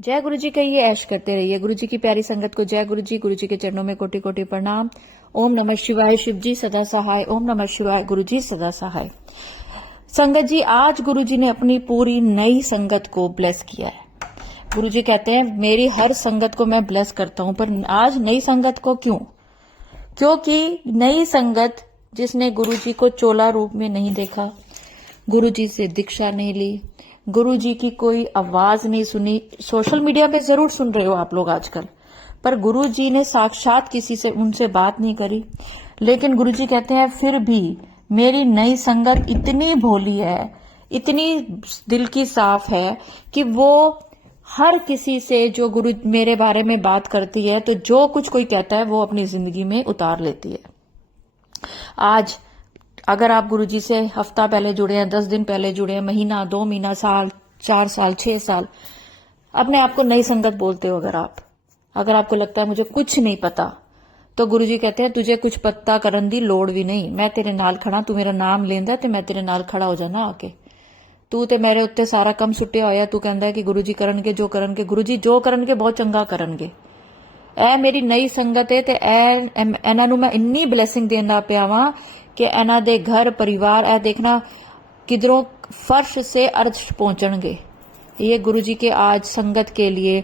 जय गुरु जी कहिए, ऐश करते रहिए। गुरु जी की प्यारी संगत को जय गुरु जी के चरणों में कोटि कोटि प्रणाम। ओम नमः शिवाय, शिव जी सदा सहाय। ओम नमः शिवाय, गुरु जी सदा सहाय। संगत जी, आज गुरु जी ने अपनी पूरी नई संगत को ब्लेस किया है। गुरु जी कहते हैं मेरी हर संगत को मैं ब्लेस करता हूं, पर आज नई संगत को क्यों? क्योंकि नई संगत जिसने गुरु जी को चोला रूप में नहीं देखा, गुरु जी से दीक्षा नहीं ली, गुरु जी की कोई आवाज नहीं सुनी। सोशल मीडिया पे जरूर सुन रहे हो आप लोग आजकल, पर गुरु जी ने साक्षात किसी से उनसे बात नहीं करी। लेकिन गुरु जी कहते हैं फिर भी मेरी नई संगत इतनी भोली है, इतनी दिल की साफ है कि वो हर किसी से जो गुरु मेरे बारे में बात करती है, तो जो कुछ कोई कहता है वो अपनी जिंदगी में उतार लेती है। आज अगर आप गुरुजी से हफ्ता पहले जुड़े हैं, 10 दिन पहले जुड़े हैं, महीना, 2 महीना, साल, 4 साल, 6 साल, अपने आप को नई संगत बोलते हो। अगर आपको लगता है मुझे कुछ नहीं पता, तो गुरुजी कहते हैं तुझे कुछ पता करन दी लोड़ भी नहीं। मैं तेरे नाल खड़ा, तू मेरा नाम लेंदा ते मैं तेरे नाल खड़ा हो जाना आके। तू ते मेरे उत्ते सारा कम सुट्टिया होया, तू कहंदा है कि गुरुजी करनगे जो करनगे। गुरुजी जो करनगे बहुत चंगा करनगे। ए मेरी नई संगत है ते ਇਹਨਾਂ ਨੂੰ मैं इन्नी ब्लैसिंग देना ਪਿਆ ਵਾਂ कि ਇਹਨਾਂ ਦੇ घर परिवार ए देखना किधरों फर्श से अर्श पहुंचणगे। ये गुरु जी के आज संगत के लिए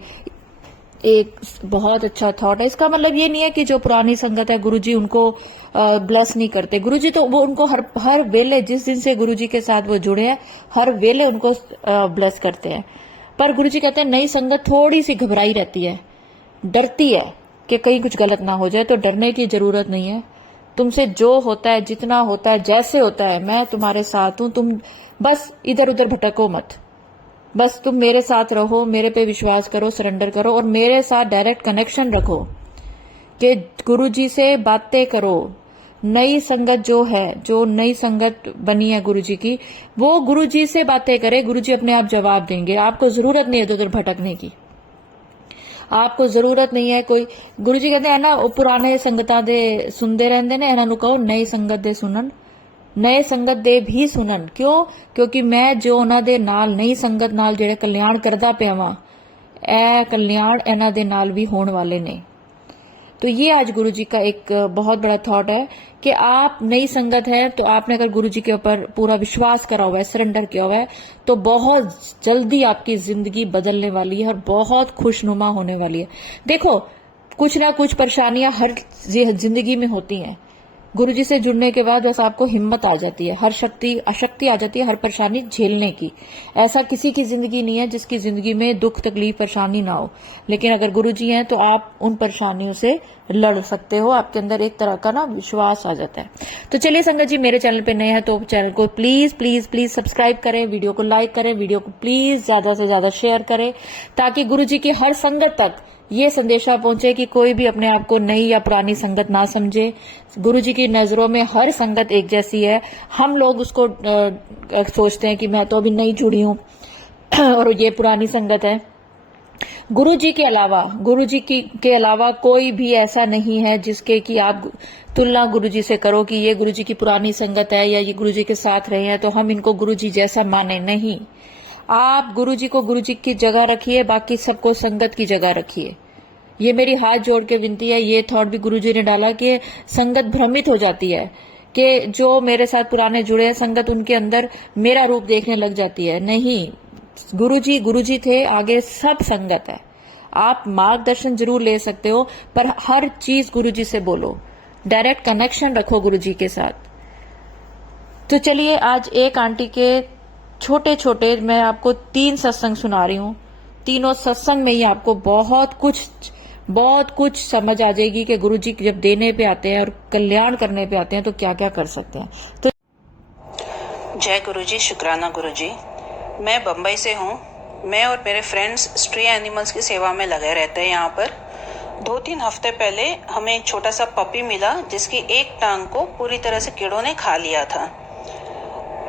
एक बहुत अच्छा थॉट है। इसका मतलब ये नहीं है कि जो पुरानी संगत है गुरु जी उनको ब्लेस नहीं करते। गुरु जी तो वो उनको हर वेले, जिस दिन से गुरु जी के साथ वो जुड़े हैं, हर वेले उनको ब्लेस करते हैं। पर गुरु जी कहते हैं नई संगत थोड़ी सी घबराई रहती है, डरती है कि कहीं कुछ गलत ना हो जाए। तो डरने की जरूरत नहीं है। तुमसे जो होता है, जितना होता है, जैसे होता है, मैं तुम्हारे साथ हूं। तुम बस इधर उधर भटको मत, बस तुम मेरे साथ रहो, मेरे पे विश्वास करो, सरेंडर करो और मेरे साथ डायरेक्ट कनेक्शन रखो कि गुरु जी से बातें करो। नई संगत जो है, जो नई संगत बनी है गुरु जी की, वो गुरु जी से बातें करे। गुरु जी अपने आप जवाब देंगे। आपको जरूरत नहीं है इधर उधर भटकने की, आपको जरूरत नहीं है कोई। गुरु जी कहते हैं ना, पुराने संगतां दे सुनते रहंदे ने, इन्हां नूं कहो नई संगत दे सुनन, नए संगत दे भी सुनन। क्यों? क्योंकि मैं जो उन्हां दे नाल नई संगत नाल जेड़े कल्याण करदा पिया वां, ए कल्याण इन्हां दे नाल भी होण वाले ने। तो ये आज गुरु जी का एक बहुत बड़ा थॉट है कि आप नई संगत है तो आपने अगर गुरु जी के ऊपर पूरा विश्वास करा हुआ है, सरेंडर किया हुआ है, तो बहुत जल्दी आपकी जिंदगी बदलने वाली है और बहुत खुशनुमा होने वाली है। देखो, कुछ ना कुछ परेशानियां हर जिंदगी में होती हैं। गुरु जी से जुड़ने के बाद बस आपको हिम्मत आ जाती है, हर अशक्ति आ जाती है हर परेशानी झेलने की। ऐसा किसी की जिंदगी नहीं है जिसकी जिंदगी में दुख तकलीफ परेशानी ना हो। लेकिन अगर गुरु जी हैं तो आप उन परेशानियों से लड़ सकते हो। आपके अंदर एक तरह का ना विश्वास आ जाता है। तो चलिए संगत जी, मेरे चैनल पे नए हैं तो चैनल को प्लीज प्लीज प्लीज सब्सक्राइब करें, वीडियो को लाइक करें, वीडियो को प्लीज ज्यादा से ज्यादा शेयर करें, ताकि गुरु जी की हर संगत तक ये संदेशा पहुंचे कि कोई भी अपने आप को नई या पुरानी संगत ना समझे। गुरु जी की नजरों में हर संगत एक जैसी है। हम लोग उसको सोचते हैं कि मैं तो अभी नई जुड़ी हूं और ये पुरानी संगत है। गुरु जी के अलावा कोई भी ऐसा नहीं है जिसके कि आप तुलना गुरु जी से करो कि ये गुरु जी की पुरानी संगत है या ये गुरु जी के साथ रहे हैं तो हम इनको गुरु जी जैसा माने। नहीं, आप गुरु जी को गुरु जी की जगह रखिए, बाकी सबको संगत की जगह रखिए। ये मेरी हाथ जोड़ के विनती है। ये थॉट भी गुरु जी ने डाला कि संगत भ्रमित हो जाती है कि जो मेरे साथ पुराने जुड़े हैं, संगत उनके अंदर मेरा रूप देखने लग जाती है। नहीं, गुरु जी थे, आगे सब संगत है। आप मार्गदर्शन जरूर ले सकते हो, पर हर चीज गुरु जी से बोलो, डायरेक्ट कनेक्शन रखो गुरु जी के साथ। तो चलिए, आज एक आंटी के छोटे छोटे मैं आपको 3 सत्संग सुना रही हूँ। तीनों सत्संग में ही आपको बहुत कुछ समझ आ जाएगी कि गुरु जी जब देने पे आते हैं और कल्याण करने पे आते हैं तो क्या क्या कर सकते हैं। तो जय गुरु जी, शुक्राना गुरु जी। मैं बम्बई से हूँ। मैं और मेरे फ्रेंड्स स्ट्रे एनिमल्स की सेवा में लगे रहते हैं। यहाँ पर 2-3 हफ्ते पहले हमें एक छोटा सा पपी मिला जिसकी एक टांग को पूरी तरह से कीड़ों ने खा लिया था।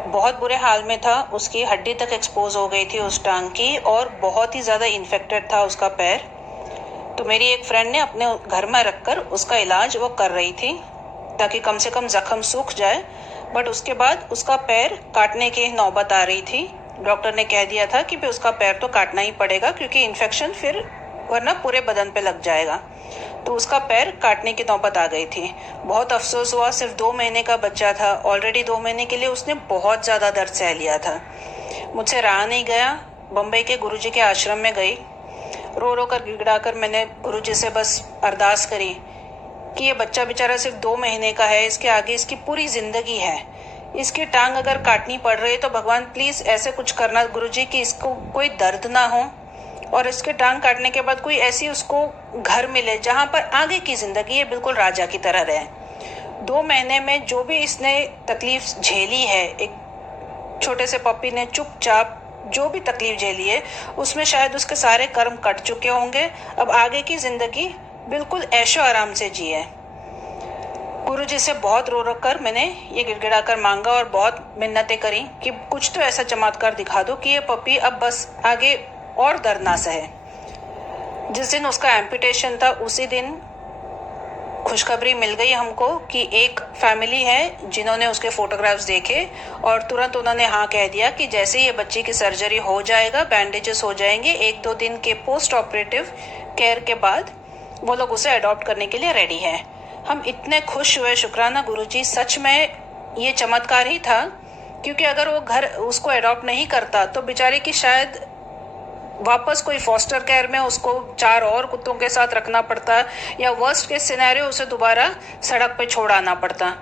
बहुत बुरे हाल में था, उसकी हड्डी तक एक्सपोज हो गई थी उस टांग की और बहुत ही ज़्यादा इन्फेक्टेड था उसका पैर। तो मेरी एक फ्रेंड ने अपने घर में रखकर उसका इलाज वो कर रही थी ताकि कम से कम जख्म सूख जाए। बट उसके बाद उसका पैर काटने की नौबत आ रही थी डॉक्टर ने कह दिया था कि भाई उसका पैर तो काटना ही पड़ेगा क्योंकि इन्फेक्शन फिर वरना पूरे बदन पे लग जाएगा। तो उसका पैर काटने की नौबत आ गई थी। बहुत अफसोस हुआ, सिर्फ 2 महीने का बच्चा था। ऑलरेडी 2 महीने के लिए उसने बहुत ज़्यादा दर्द सह लिया था। मुझसे रहा नहीं गया, बम्बई के गुरुजी के आश्रम में गई। रो रो कर गिड़गिड़ा कर मैंने गुरुजी से बस अरदास करी कि ये बच्चा बेचारा सिर्फ 2 महीने का है, इसके आगे इसकी पूरी जिंदगी है। इसकी टांग अगर काटनी पड़ रही है तो भगवान प्लीज ऐसे कुछ करना गुरुजी कि इसको कोई दर्द ना हो और इसके टांग काटने के बाद कोई ऐसी उसको घर मिले जहां पर आगे की जिंदगी ये बिल्कुल राजा की तरह रहे। 2 महीने में जो भी इसने तकलीफ झेली है, एक छोटे से पप्पी ने चुपचाप जो भी तकलीफ झेली है उसमें शायद उसके सारे कर्म कट चुके होंगे। अब आगे की जिंदगी बिल्कुल ऐशो आराम से जिए। गुरुजी से बहुत रो रो कर मैंने ये गिड़गिड़ा कर मांगा और बहुत मिन्नतें करी कि कुछ तो ऐसा चमत्कार दिखा दो कि ये पपी अब बस आगे और दर्द ना सहे। जिस दिन उसका एम्पुटेशन था उसी दिन खुशखबरी मिल गई हमको कि एक फैमिली है जिन्होंने उसके फोटोग्राफ्स देखे और तुरंत उन्होंने हाँ कह दिया कि जैसे ही ये बच्ची की सर्जरी हो जाएगा, बैंडेजेस हो जाएंगे, 1-2 दिन के पोस्ट ऑपरेटिव केयर के बाद वो लोग उसे अडॉप्ट करने के लिए रेडी है। हम इतने खुश हुए, शुक्राना गुरुजी, सच में ये चमत्कार ही था क्योंकि अगर वो घर उसको अडॉप्ट नहीं करता तो बेचारे की शायद वापस कोई फॉस्टर केयर में उसको 4 और कुत्तों के साथ रखना पड़ता या वर्स्ट केस सिनेरियो उसे दोबारा सड़क पे छोड़ आना पड़ता।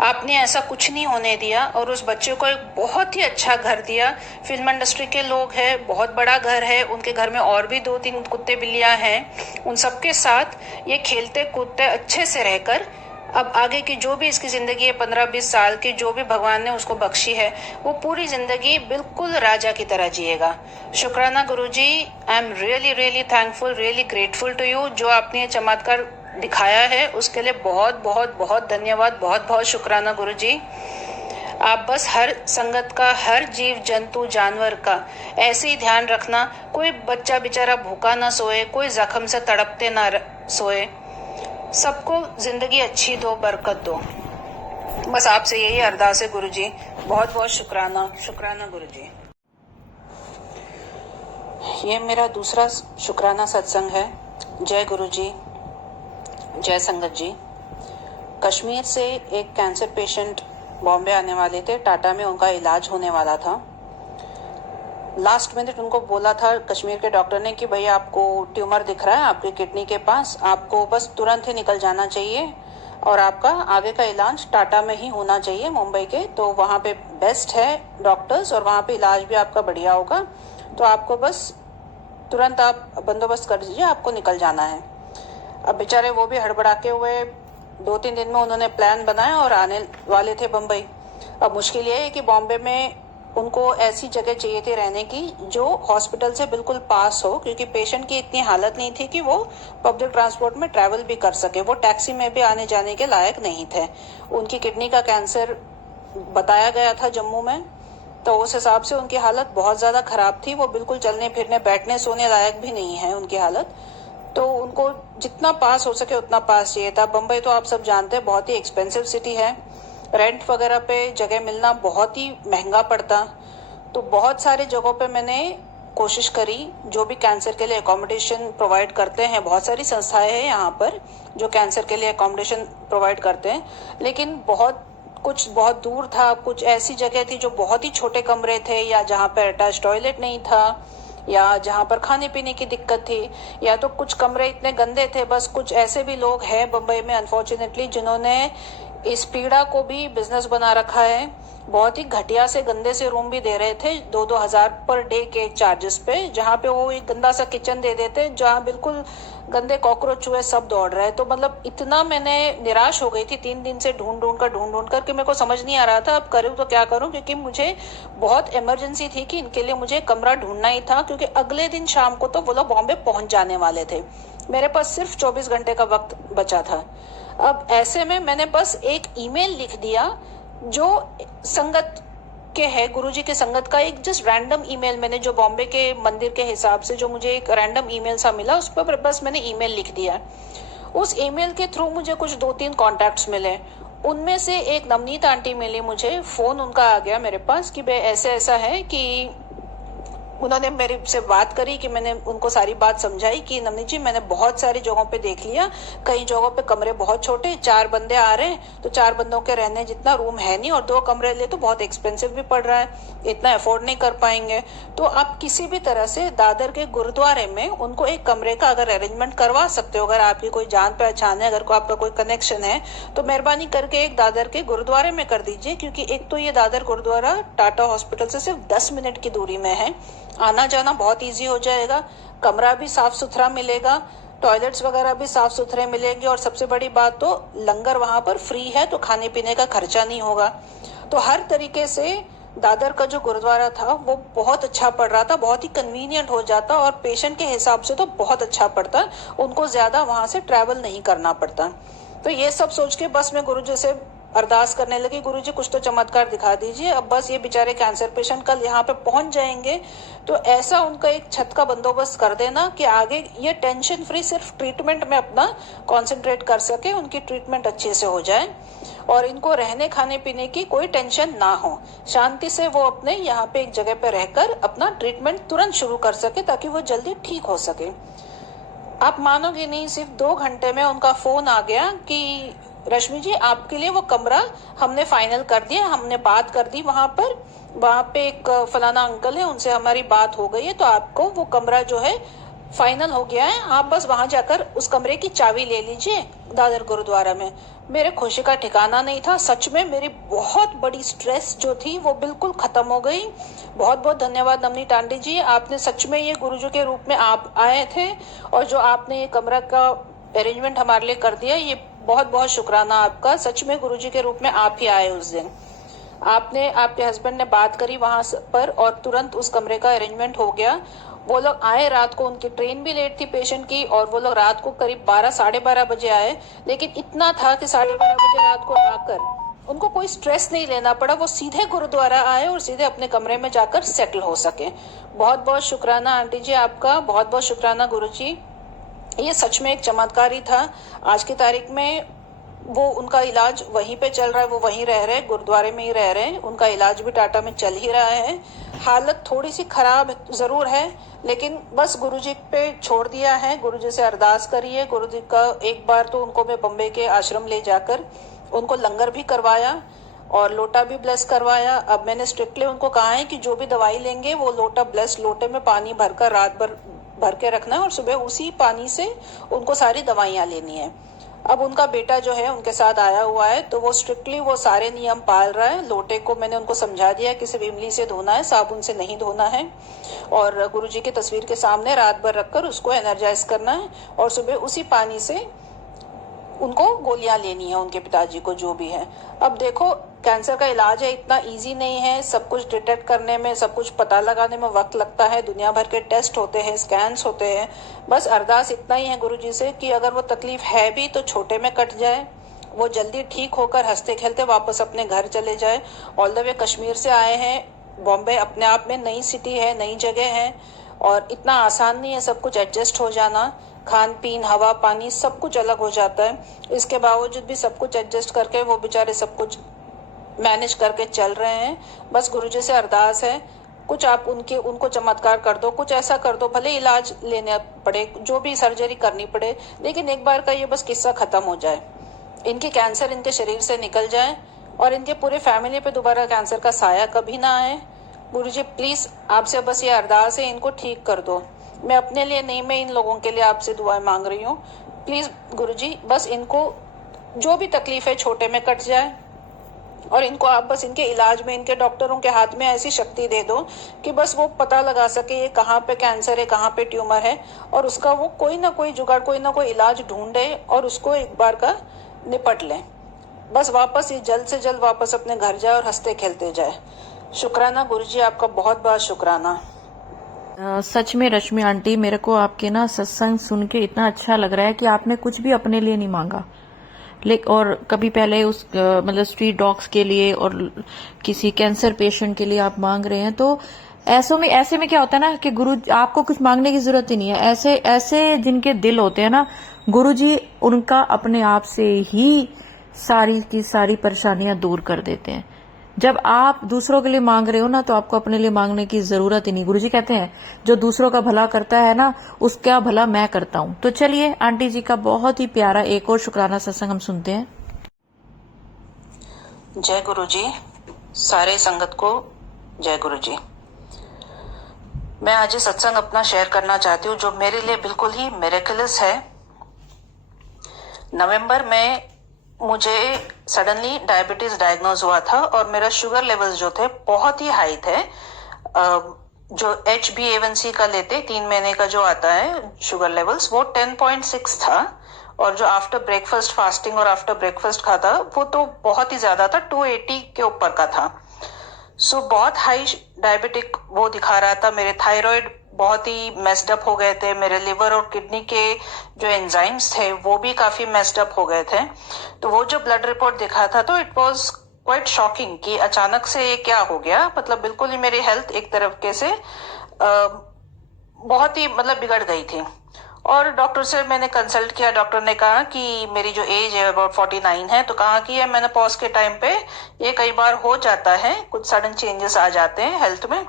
आपने ऐसा कुछ नहीं होने दिया और उस बच्चे को एक बहुत ही अच्छा घर दिया। फिल्म इंडस्ट्री के लोग हैं, बहुत बड़ा घर है, उनके घर में और भी 2-3 कुत्ते बिल्लियां हैं। उन सबके साथ ये खेलते कूदते अच्छे से रहकर अब आगे की जो भी इसकी जिंदगी है 15-20 साल की, जो भी भगवान ने उसको बख्शी है, वो पूरी जिंदगी बिल्कुल राजा की तरह जिएगा। शुक्राना Guruji, I am really really thankful, really grateful to you. जो आपने ये चमत्कार दिखाया है उसके लिए बहुत बहुत बहुत धन्यवाद, बहुत बहुत शुक्राना गुरुजी। आप बस हर संगत का, हर जीव जंतु जानवर का ऐसे ही ध्यान रखना, कोई बच्चा बेचारा भूखा ना सोए, कोई जख्म से तड़पते ना सोए, सबको जिंदगी अच्छी दो, बरकत दो। बस आपसे यही अरदास है गुरुजी। बहुत बहुत शुक्राना, शुक्राना गुरुजी। ये मेरा दूसरा शुक्राना सत्संग है। जय गुरुजी, जय संगत जी। कश्मीर से एक कैंसर पेशेंट बॉम्बे आने वाले थे। टाटा में उनका इलाज होने वाला था। लास्ट मिनट उनको बोला था कश्मीर के डॉक्टर ने कि भाई आपको ट्यूमर दिख रहा है आपकी किडनी के पास, आपको बस तुरंत ही निकल जाना चाहिए और आपका आगे का इलाज टाटा में ही होना चाहिए, मुंबई के। तो वहाँ पे बेस्ट है डॉक्टर्स और वहाँ पे इलाज भी आपका बढ़िया होगा, तो आपको बस तुरंत आप बंदोबस्त कर दीजिए, आपको निकल जाना है। अब बेचारे वो भी हड़बड़ाके हुए 2-3 दिन में उन्होंने प्लान बनाया और आने वाले थे बम्बई। अब मुश्किल ये है कि बॉम्बे में उनको ऐसी जगह चाहिए थी रहने की जो हॉस्पिटल से बिल्कुल पास हो, क्योंकि पेशेंट की इतनी हालत नहीं थी कि वो पब्लिक ट्रांसपोर्ट में ट्रैवल भी कर सके, वो टैक्सी में भी आने जाने के लायक नहीं थे। उनकी किडनी का कैंसर बताया गया था जम्मू में, तो उस हिसाब से उनकी हालत बहुत ज्यादा खराब थी। वो बिल्कुल चलने फिरने बैठने सोने लायक भी नहीं है उनकी हालत। तो उनको जितना पास हो सके उतना पास चाहिए था। बम्बई तो आप सब जानते हैं बहुत ही एक्सपेंसिव सिटी है, रेंट वगैरह पे जगह मिलना बहुत ही महंगा पड़ता। तो बहुत सारे जगहों पे मैंने कोशिश करी, जो भी कैंसर के लिए अकोमोडेशन प्रोवाइड करते हैं, बहुत सारी संस्थाएं हैं यहाँ पर जो कैंसर के लिए अकोमोडेशन प्रोवाइड करते हैं, लेकिन कुछ बहुत दूर था, कुछ ऐसी जगह थी जो बहुत ही छोटे कमरे थे, या जहाँ पर अटैच टॉयलेट नहीं था, या जहाँ पर खाने पीने की दिक्कत थी, या तो कुछ कमरे इतने गंदे थे। बस कुछ ऐसे भी लोग हैं बम्बई में अनफॉर्चुनेटली जिन्होंने इस पीड़ा को भी बिजनेस बना रखा है। बहुत ही घटिया से गंदे से रूम भी दे रहे थे 2-2 हजार पर डे के चार्जेस पे, जहाँ पे वो एक गंदा सा किचन दे देते जहाँ बिल्कुल गंदे कॉकरोच चूहे सब दौड़ रहे। तो मतलब इतना मैंने निराश हो गई थी 3 दिन से ढूंढ ढूंढ कर कि मेरे को समझ नहीं आ रहा था अब करूँ तो क्या करूँ, क्योंकि मुझे बहुत इमरजेंसी थी कि इनके लिए मुझे कमरा ढूंढना ही था, क्योंकि अगले दिन शाम को तो वो लोग बॉम्बे पहुंच जाने वाले थे। मेरे पास सिर्फ 24 घंटे का वक्त बचा था। अब ऐसे में मैंने बस एक ईमेल लिख दिया जो संगत के है, गुरुजी के संगत का एक जस्ट रैंडम ईमेल मैंने, जो बॉम्बे के मंदिर के हिसाब से जो मुझे एक रैंडम ईमेल सा मिला, उस पर बस मैंने ईमेल लिख दिया। उस ईमेल के थ्रू मुझे कुछ 2-3 कॉन्टैक्ट्स मिले। उनमें से एक नवनीत आंटी मिली मुझे, फोन उनका आ गया मेरे पास कि भाई ऐसे ऐसा है कि उन्होंने मेरे से बात करी कि मैंने उनको सारी बात समझाई कि नवनीत जी मैंने बहुत सारी जगहों पे देख लिया, कई जगहों पे कमरे बहुत छोटे, 4 बंदे आ रहे हैं तो 4 बंदों के रहने जितना रूम है नहीं, और 2 कमरे ले तो बहुत एक्सपेंसिव भी पड़ रहा है, इतना अफोर्ड नहीं कर पाएंगे। तो आप किसी भी तरह से दादर के गुरुद्वारे में उनको एक कमरे का अगर अरेंजमेंट करवा सकते हो, अगर आपकी कोई जान पहचान है, अगर आपका कोई कनेक्शन है, तो मेहरबानी करके एक दादर के गुरुद्वारे में कर दीजिए, क्योंकि एक तो ये दादर गुरुद्वारा टाटा हॉस्पिटल से सिर्फ 10 मिनट की दूरी में है, आना जाना बहुत इजी हो जाएगा, कमरा भी साफ सुथरा मिलेगा, टॉयलेट्स वगैरह भी साफ सुथरे मिलेंगे, और सबसे बड़ी बात तो लंगर वहां पर फ्री है, तो खाने पीने का खर्चा नहीं होगा। तो हर तरीके से दादर का जो गुरुद्वारा था वो बहुत अच्छा पड़ रहा था, बहुत ही कन्वीनियंट हो जाता, और पेशेंट के हिसाब से तो बहुत अच्छा पड़ता, उनको ज्यादा वहां से ट्रैवल नहीं करना पड़ता। तो ये सब सोच के बस मैं गुरुजी से अरदास करने लगी, गुरुजी कुछ तो चमत्कार दिखा दीजिए, अब बस ये बेचारे कैंसर पेशेंट कल यहाँ पे पहुंच जाएंगे तो ऐसा उनका एक छत का बंदोबस्त कर देना कि आगे ये टेंशन फ्री सिर्फ ट्रीटमेंट में अपना कंसंट्रेट कर सके, उनकी ट्रीटमेंट अच्छे से हो जाए, और इनको रहने खाने पीने की कोई टेंशन ना हो, शांति से वो अपने यहाँ पे एक जगह पे रहकर अपना ट्रीटमेंट तुरंत शुरू कर सके, ताकि वो जल्दी ठीक हो सके। आप मानोगे नहीं, सिर्फ 2 घंटे में उनका फोन आ गया कि रश्मि जी आपके लिए वो कमरा हमने फाइनल कर दिया, हमने बात कर दी, वहां पे एक फलाना अंकल है, उनसे हमारी बात हो गई है, तो आपको वो कमरा जो है फाइनल हो गया है, आप बस वहां जाकर उस कमरे की चाबी ले लीजिए दादर गुरुद्वारा में। मेरे खुशी का ठिकाना नहीं था, सच में मेरी बहुत बड़ी स्ट्रेस जो थी वो बिल्कुल खत्म हो गई। बहुत बहुत धन्यवाद नवनीत आंटी जी, आपने सच में ये गुरुजी के रूप में आप आए थे, और जो आपने ये कमरा का अरेंजमेंट हमारे लिए कर दिया, ये बहुत बहुत शुक्राना आपका, सच में गुरुजी के रूप में आप ही आए उस दिन। आपने, आपके हस्बैंड ने बात करी वहां पर, और तुरंत उस कमरे का अरेंजमेंट हो गया। वो लोग आए, रात को उनकी ट्रेन भी लेट थी पेशेंट की, और वो लोग रात को करीब 12 साढ़े 12 बजे आए, लेकिन इतना था कि 12:30 बजे रात को आकर उनको कोई स्ट्रेस नहीं लेना पड़ा, वो सीधे गुरुद्वारा आए और सीधे अपने कमरे में जाकर सेटल हो सके। बहुत बहुत शुक्राना आंटी जी आपका, बहुत बहुत शुक्राना गुरुजी, ये सच में एक चमत्कार ही था। आज की तारीख में वो उनका इलाज वहीं पे चल रहा है, वो वहीं रह रहे हैं, गुरुद्वारे में ही रह रहे हैं, उनका इलाज भी टाटा में चल ही रहा है। हालत थोड़ी सी खराब जरूर है, लेकिन बस गुरुजी पे छोड़ दिया है, गुरुजी से अरदास करिए। गुरुजी का एक बार तो उनको मैं बम्बई के आश्रम ले जाकर उनको लंगर भी करवाया और लोटा भी ब्लेस करवाया। अब मैंने स्ट्रिक्टली उनको कहा है कि जो भी दवाई लेंगे वो लोटा ब्लेस लोटे में पानी भरकर रात भर भर के रखना है, और सुबह उसी पानी से उनको सारी दवाइयां लेनी है। अब उनका बेटा जो है उनके साथ आया हुआ है, तो वो स्ट्रिक्टली वो सारे नियम पाल रहा है। लोटे को मैंने उनको समझा दिया कि सिर्फ इमली से धोना है, साबुन से नहीं धोना है, और गुरुजी की तस्वीर के सामने रात भर रखकर उसको एनर्जाइज करना है, और सुबह उसी पानी से उनको गोलियां लेनी है, उनके पिताजी को जो भी है। अब देखो कैंसर का इलाज है, इतना इजी नहीं है, सब कुछ डिटेक्ट करने में, सब कुछ पता लगाने में वक्त लगता है, दुनिया भर के टेस्ट होते हैं, स्कैन्स होते हैं। बस अरदास इतना ही है गुरुजी से कि अगर वो तकलीफ है भी तो छोटे में कट जाए, वो जल्दी ठीक होकर हंसते खेलते वापस अपने घर चले जाए। ऑल द वे कश्मीर से आए हैं, बॉम्बे अपने आप में नई सिटी है, नई जगह है, और इतना आसान नहीं है सब कुछ एडजस्ट हो जाना, खान पीन हवा पानी सब कुछ अलग हो जाता है। इसके बावजूद भी सब कुछ एडजस्ट करके वो बेचारे सब कुछ मैनेज करके चल रहे हैं। बस गुरुजी से अरदास है, कुछ आप उनको चमत्कार कर दो, कुछ ऐसा कर दो, भले इलाज लेने पड़े, जो भी सर्जरी करनी पड़े, लेकिन एक बार का ये बस किस्सा खत्म हो जाए, इनकी कैंसर इनके शरीर से निकल जाए, और इनके पूरे फैमिली पे दोबारा कैंसर का साया कभी ना आए। गुरुजी प्लीज आपसे बस ये अरदास है, इनको ठीक कर दो। मैं अपने लिए नहीं, मैं इन लोगों के लिए आपसे दुआएं मांग रही हूँ। प्लीज गुरुजी बस इनको जो भी तकलीफ है छोटे में कट जाए, और इनको आप बस इनके इलाज में, इनके डॉक्टरों के हाथ में ऐसी शक्ति दे दो कि बस वो पता लगा सके ये कहाँ पे कैंसर है, कहाँ पे ट्यूमर है, और उसका वो कोई ना कोई जुगाड़, कोई ना कोई इलाज ढूंढे और उसको एक बार का निपट लें। बस वापस ये जल्द से जल्द वापस अपने घर जाए और हंसते खेलते जाए। शुक्राना गुरुजी, आपका बहुत बहुत शुक्राना। सच में रश्मि आंटी, मेरे को आपके ना सत्संग सुन के इतना अच्छा लग रहा है कि आपने कुछ भी अपने लिए नहीं मांगा, और कभी पहले उस मतलब स्ट्रीट डॉग्स के लिए और किसी कैंसर पेशेंट के लिए आप मांग रहे हैं। तो ऐसे में क्या होता है ना कि गुरु, आपको कुछ मांगने की जरूरत ही नहीं है। ऐसे जिनके दिल होते हैं ना, गुरुजी उनका अपने आप से ही सारी की सारी परेशानियां दूर कर देते हैं। जब आप दूसरों के लिए मांग रहे हो ना, तो आपको अपने लिए मांगने की जरूरत ही नहीं। गुरुजी कहते हैं जो दूसरों का भला करता है ना, उसका भला मैं करता हूं। तो चलिए आंटी जी का बहुत ही प्यारा एक और शुक्राना सत्संग हम सुनते हैं। जय गुरु जी, सारे संगत को जय गुरु जी। मैं आज ये सत्संग अपना शेयर करना चाहती हूँ जो मेरे लिए बिल्कुल ही मिरेकलस है। नवंबर में मुझे सडनली डायबिटीज डायग्नोज हुआ था और मेरा शुगर लेवल्स जो थे बहुत ही हाई थे। जो HbA1c का लेते 3 महीने का जो आता है शुगर लेवल्स, वो 10.6 था, और जो आफ्टर ब्रेकफास्ट फास्टिंग और आफ्टर ब्रेकफास्ट खाता वो तो बहुत ही ज्यादा था, 280 के ऊपर का था। सो बहुत हाई डायबिटिक वो दिखा रहा था। मेरे थायराइड बहुत ही मेस्ड अप हो गए थे, मेरे लिवर और किडनी के जो एंजाइम्स थे वो भी काफी मेस्ड अप हो गए थे। तो वो जो ब्लड रिपोर्ट दिखा था तो इट वाज क्वाइट शॉकिंग कि अचानक से ये क्या हो गया। मतलब बिल्कुल ही मेरी हेल्थ एक तरीके से बहुत ही मतलब बिगड़ गई थी। और डॉक्टर से मैंने कंसल्ट किया। डॉक्टर ने कहा कि मेरी जो एज है अबाउट 49 है, तो कहा कि ये मेनोपॉज के टाइम पे ये कई बार हो जाता है, कुछ सडन चेंजेस आ जाते हैं हेल्थ में,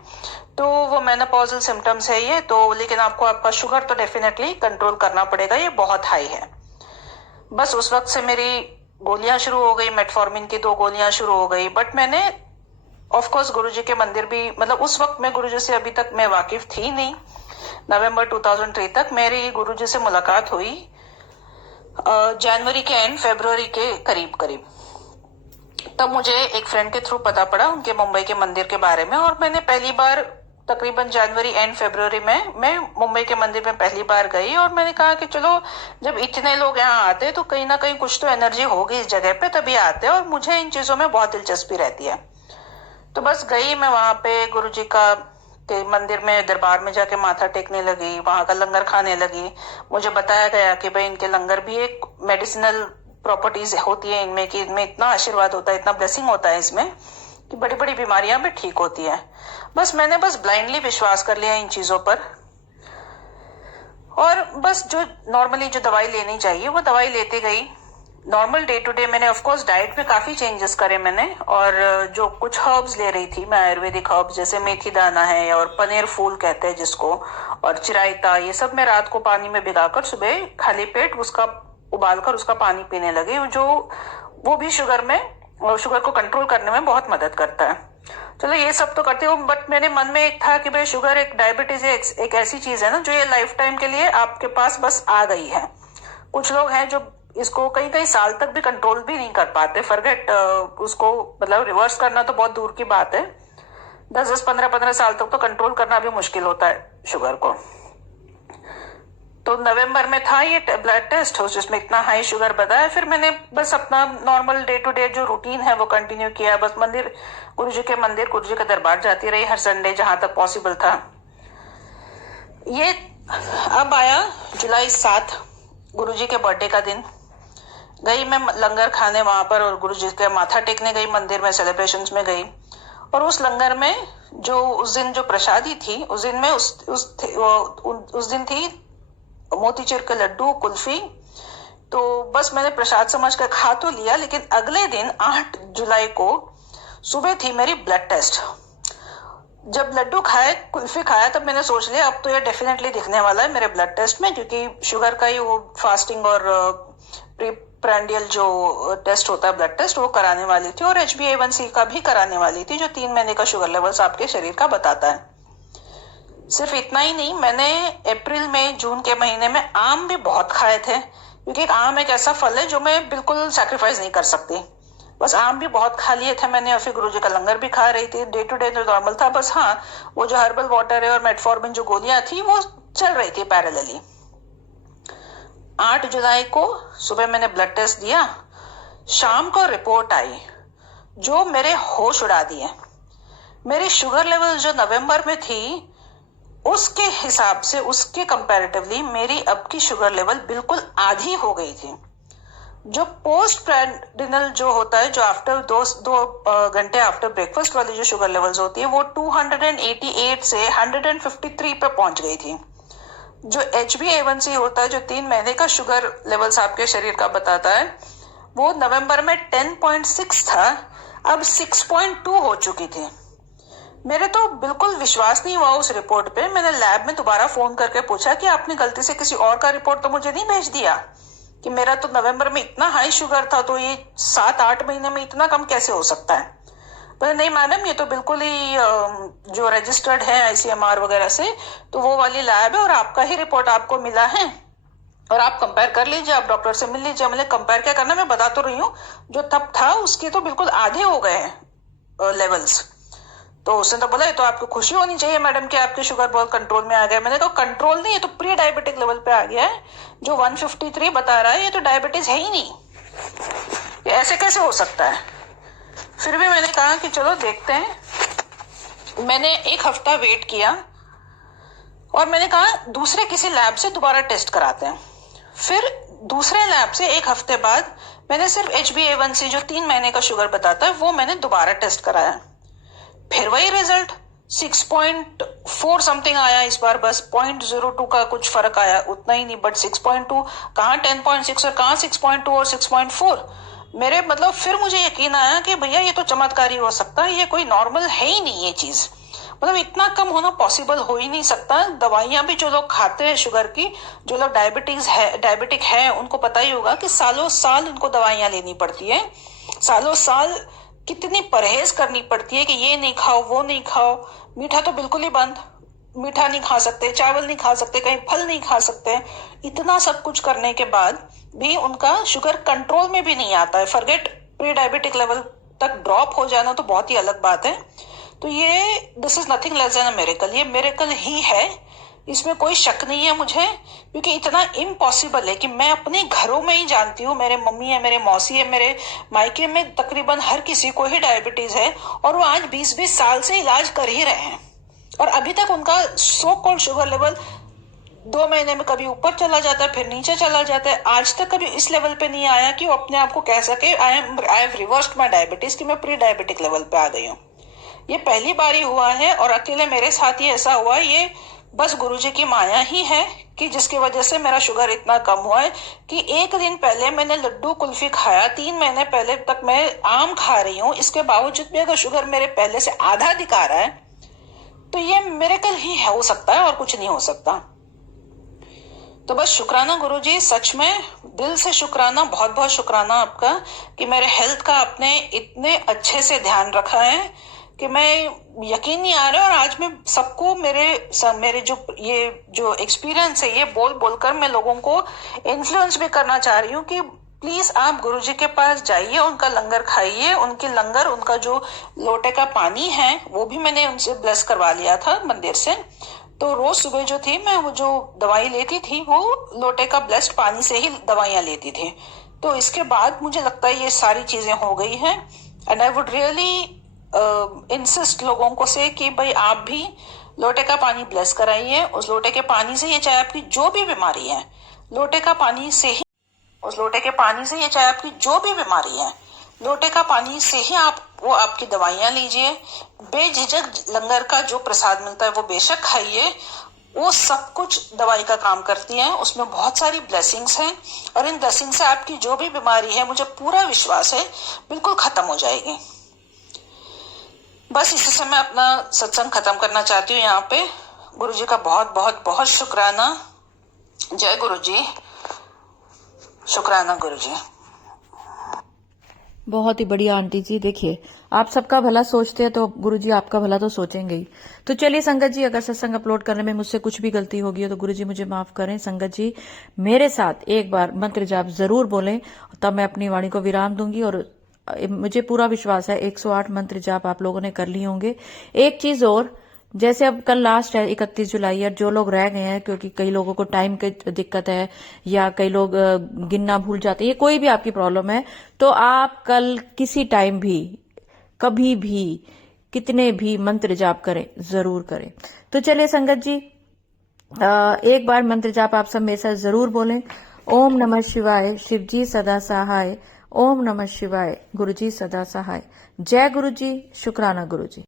तो वो मेनोपॉजल सिम्टम्स है ये। तो लेकिन आपको आपका शुगर तो डेफिनेटली कंट्रोल करना पड़ेगा, ये बहुत हाई है। बस उस वक्त से मेरी गोलियां शुरू हो गई, मेटफॉर्मिन की 2 गोलियां शुरू हो गई। बट मैंने ऑफ कोर्स गुरुजी के मंदिर भी, मतलब उस वक्त मैं गुरुजी से अभी तक मैं वाकिफ थी नहीं। नवंबर 2003 तक मेरी गुरुजी से मुलाकात हुई जनवरी के एंड फरवरी के करीब। तब मुझे एक फ्रेंड के थ्रू पता पड़ा उनके मुंबई के मंदिर के बारे में, और मैंने पहली बार तकरीबन जनवरी एंड फरवरी में मैं मुंबई के मंदिर में पहली बार गई। और मैंने कहा कि चलो जब इतने लोग यहाँ आते तो कहीं ना कहीं कुछ तो एनर्जी होगी इस जगह पे, तभी आते हैं, और मुझे इन चीजों में बहुत दिलचस्पी रहती है। तो बस गई मैं वहां पे गुरुजी का के मंदिर में, दरबार में जाके माथा टेकने लगी, वहां का लंगर खाने लगी। मुझे बताया गया कि भाई इनके लंगर भी एक मेडिसिनल प्रॉपर्टीज होती है इनमें, कि इनमें इतना आशीर्वाद होता है, इतना ब्लेसिंग होता है इसमें कि बड़ी बड़ी बीमारियां भी ठीक होती है। बस मैंने ब्लाइंडली विश्वास कर लिया इन चीजों पर, और बस जो नॉर्मली जो दवाई लेनी चाहिए वो दवाई लेती गई। नॉर्मल डे टू डे मैंने ऑफ कोर्स डाइट में काफी चेंजेस करे मैंने, और जो कुछ हर्ब्स ले रही थी मैं, आयुर्वेदिक हर्ब्स जैसे मेथी दाना है और पनीर फूल कहते हैं जिसको, और चिरायता, ये सब मैं रात को पानी में भिगाकर सुबह खाली पेट उसका उबालकर उसका पानी पीने लगी, जो वो भी शुगर को कंट्रोल करने में बहुत मदद करता है। चलो ये सब तो करती हूँ, बट मेरे मन में एक था कि भाई शुगर एक डायबिटीज एक ऐसी चीज है ना जो ये लाइफ टाइम के लिए आपके पास बस आ गई है। कुछ लोग हैं जो इसको कई साल तक भी कंट्रोल भी नहीं कर पाते, फॉरगेट उसको मतलब रिवर्स करना तो बहुत दूर की बात है, 10 15 साल तक तो कंट्रोल करना भी मुश्किल होता है शुगर को। तो नवंबर में था ये ब्लड टेस्ट जिसमें इतना हाई शुगर बताया। फिर मैंने बस अपना नॉर्मल डे टू डे जो रूटीन है वो कंटिन्यू किया। बस गुरुजी के दरबार जाती रही हर संडे जहां तक पॉसिबल था। ये अब आया जुलाई 7, गुरुजी के बर्थडे का दिन। गई मैं लंगर खाने वहां पर, और गुरुजी के माथा टेकने गई मंदिर में, सेलिब्रेशंस में गई। और उस लंगर में जो उस दिन जो प्रसादी थी, उस दिन में उस दिन थी मोतीचूर के लड्डू, कुल्फी। तो बस मैंने प्रसाद समझ कर खा तो लिया, लेकिन अगले दिन 8 जुलाई को सुबह थी मेरी ब्लड टेस्ट। जब लड्डू खाए, कुल्फी खाया, तब मैंने सोच लिया अब तो ये डेफिनेटली दिखने वाला है मेरे ब्लड टेस्ट में, क्योंकि शुगर का ही वो फास्टिंग और प्रीप्रांडियल जो टेस्ट होता है ब्लड टेस्ट, वो कराने वाली थी, और HbA1c का भी कराने वाली थी, जो 3 महीने का शुगर लेवल्स आपके शरीर का बताता है। सिर्फ इतना ही नहीं, मैंने अप्रैल में जून के महीने में आम भी बहुत खाए थे, क्योंकि आम एक ऐसा फल है जो मैं बिल्कुल सैक्रिफाइस नहीं कर सकती। बस आम भी बहुत खा लिए थे मैंने, और फिर गुरुजी का लंगर भी खा रही थी। डे टू डे जो नॉर्मल था, बस हाँ वो जो हर्बल वाटर है और मेटफॉर्मिन जो गोलियां थी वो चल रही थी पैरेलली। 8 जुलाई को सुबह मैंने ब्लड टेस्ट दिया, शाम को रिपोर्ट आई जो मेरे होश उड़ा दिए। मेरी शुगर लेवल जो नवंबर में थी उसके हिसाब से, उसके कंपैरेटिवली मेरी अब की शुगर लेवल बिल्कुल आधी हो गई थी। जो पोस्ट प्रैंडिनल जो होता है, जो आफ्टर 2 घंटे आफ्टर ब्रेकफास्ट वाली जो शुगर लेवल्स होती है, वो 288 से 153 पे पहुंच गई थी। जो HbA1c होता है, जो 3 महीने का शुगर लेवल्स आपके शरीर का बताता है, वो नवंबर में 10.6 था, अब 6.2 हो चुकी थी। मेरे तो बिल्कुल विश्वास नहीं हुआ उस रिपोर्ट पे। मैंने लैब में दोबारा फोन करके पूछा कि आपने गलती से किसी और का रिपोर्ट तो मुझे नहीं भेज दिया, कि मेरा तो नवंबर में इतना हाई शुगर था, तो ये 7-8 महीने में इतना कम कैसे हो सकता है। पर नहीं मैडम, ये तो बिल्कुल ही जो रजिस्टर्ड है ICMR वगैरह से, तो वो वाली लैब है और आपका ही रिपोर्ट आपको मिला है और आप कंपेयर कर लीजिए, आप डॉक्टर से मिल लीजिए। मैंने कंपेयर क्या करना, मैं बता तो रही हूँ, जो तब था उसके तो बिल्कुल आधे हो गए हैं लेवल्स। तो उसने तो बोला ये तो आपको खुशी होनी चाहिए मैडम कि आपकी शुगर बहुत कंट्रोल में आ गया। मैंने कहा कंट्रोल नहीं, ये तो प्री डायबिटिक लेवल पे आ गया है। जो 153 बता रहा है ये तो डायबिटीज है ही नहीं, ये ऐसे कैसे हो सकता है। फिर भी मैंने कहा कि चलो देखते हैं। मैंने 1 हफ्ता वेट किया और मैंने कहा दूसरे किसी लैब से दोबारा टेस्ट कराते हैं। फिर दूसरे लैब से 1 हफ्ते बाद मैंने सिर्फ HbA1c जो 3 महीने का शुगर बताता है वो मैंने दोबारा टेस्ट कराया। फिर वही रिजल्ट 6.4 समथिंग आया इस बार, बस 0.02 का कुछ फर्क आया, उतना ही नहीं, बट 6.2 कहाँ 10.6 और कहाँ 6.2 और 6.4। मेरे मतलब फिर मुझे यकीन आया कि भैया ये तो चमत्कारी हो सकता है, ये कोई नॉर्मल है ही नहीं ये चीज। मतलब इतना कम होना पॉसिबल हो ही नहीं सकता। दवाइयां भी जो लोग खाते हैं शुगर की, जो लोग डायबिटिक है उनको पता ही होगा कि सालों साल उनको दवाइयां लेनी पड़ती है, सालों साल कितनी परहेज करनी पड़ती है कि ये नहीं खाओ वो नहीं खाओ। मीठा तो बिल्कुल ही बंद, मीठा नहीं खा सकते, चावल नहीं खा सकते, कहीं फल नहीं खा सकते। इतना सब कुछ करने के बाद भी उनका शुगर कंट्रोल में भी नहीं आता है। फॉरगेट प्री डायबिटिक लेवल तक ड्रॉप हो जाना तो बहुत ही अलग बात है। तो ये this is nothing less than a miracle, ये मिरेकल ही है, इसमें कोई शक नहीं है मुझे, क्योंकि इतना इम्पॉसिबल है कि मैं अपने घरों में ही जानती हूँ, मेरे मम्मी है, मेरे मौसी है, मेरे मायके में तकरीबन हर किसी को ही डायबिटीज है और वो आज 20-20 साल से इलाज कर ही रहे हैं और अभी तक उनका सो कॉल्ड शुगर लेवल 2 महीने में कभी ऊपर चला जाता है फिर नीचे चला जाता है। आज तक कभी इस लेवल पे नहीं आया कि वो अपने आप को कह सके I have reversed my diabetes, कि मैं प्री डायबिटिक लेवल पे आ गई हूँ। ये पहली बार ही हुआ है और अकेले मेरे साथ ही ऐसा हुआ। ये बस गुरुजी की माया ही है कि जिसकी वजह से मेरा शुगर इतना कम हुआ है कि 1 दिन पहले मैंने लड्डू कुल्फी खाया, 3 महीने पहले तक मैं आम खा रही हूँ, इसके बावजूद भी अगर शुगर मेरे पहले से आधा दिखा रहा है तो ये मिरेकल ही हो सकता है और कुछ नहीं हो सकता। तो बस शुक्राना गुरुजी, सच में दिल से शुक्राना, बहुत बहुत शुक्राना आपका कि मेरे हेल्थ का आपने इतने अच्छे से ध्यान रखा है कि मैं यकीन नहीं आ रहा। और आज मैं सबको मेरे जो एक्सपीरियंस है ये बोल बोलकर मैं लोगों को इन्फ्लुएंस भी करना चाह रही हूँ कि प्लीज आप गुरुजी के पास जाइए, उनका लंगर खाइए। उनका जो लोटे का पानी है वो भी मैंने उनसे ब्लेस करवा लिया था मंदिर से। तो रोज सुबह जो थी मैं वो जो दवाई लेती थी वो लोटे का ब्लेस्ड पानी से ही दवाइयां लेती थी। तो इसके बाद मुझे लगता है ये सारी चीजें हो गई हैं and I would really insist लोगों को से कि भाई आप भी लोटे का पानी ब्लेस कराइए। उस लोटे के पानी से ये चाहे आपकी जो भी बीमारी है, लोटे का पानी से ही ये चाहे आपकी जो भी बीमारी है, लोटे का पानी से ही आप वो आपकी दवाइयां लीजिए। बेझिझक लंगर का जो प्रसाद मिलता है वो बेशक खाइए, वो सब कुछ दवाई का काम करती है, उसमें बहुत सारी ब्लेसिंग्स हैं और इन ब्लेसिंग से आपकी जो भी बीमारी है मुझे पूरा विश्वास है बिल्कुल खत्म हो जाएगी। बस इसी से मैं अपना सत्संग खत्म करना चाहती हूँ यहाँ पे। गुरुजी का बहुत बहुत बहुत शुक्राना। जय गुरुजी, शुक्राना गुरुजी। बहुत ही बढ़िया आंटी जी। देखिए, आप सबका भला सोचते हैं तो गुरुजी आपका भला तो सोचेंगे ही। तो चलिए संगत जी, अगर सत्संग अपलोड करने में मुझसे कुछ भी गलती होगी है तो गुरुजी मुझे माफ करें। संगत जी, मेरे साथ एक बार मंत्र जाप जरूर बोलें, तब मैं अपनी वाणी को विराम दूंगी। और मुझे पूरा विश्वास है 108 मंत्र जाप आप लोगों ने कर लिए होंगे। एक चीज और, जैसे अब कल लास्ट है 31 जुलाई, और जो लोग रह गए हैं क्योंकि कई लोगों को टाइम की दिक्कत है या कई लोग गिनना भूल जाते हैं, ये कोई भी आपकी प्रॉब्लम है, तो आप कल किसी टाइम भी, कभी भी, कितने भी मंत्र जाप करें, जरूर करें। तो चलिए संगत जी, एक बार मंत्र जाप आप सब मेरे साथ जरूर बोलें। ओम नमः शिवाय, शिव जी सदा सहाय। ओम नमः शिवाय, गुरुजी सदा सहाय। जय गुरुजी, शुक्राना गुरुजी।